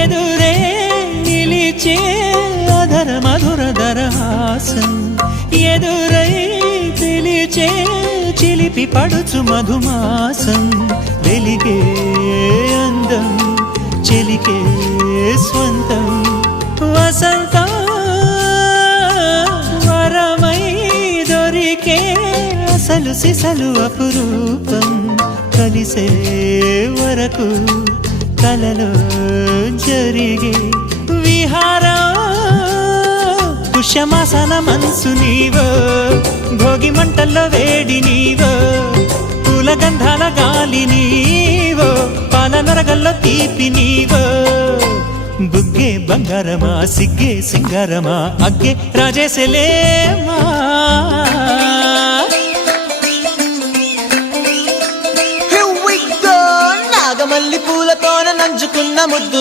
ఎదురే నిలిచే అధర మధుర దరహాసం ఎదురై పిలిచే చిలిపి పడుచు మధుమాసం వెలిగే అందం చెలికే స్వంతం వసంతం వరమై దొరికే అసలు సిసలు అపురూపం కలిసే వరకు కలలో జరిగే విహారం పుష్యమాసన మనసు నీవో భోగి మంటల్లో వేడి నీవో పూల గంధాల గాలి నీవో పాల నరగల్లో తీపి నీవో బుగ్గే బంగారమా సిగ్గే సింగారమా అగ్గే రాజేసలేమా నాగమల్లి పూలతోన నంచుకున్న ముద్దుల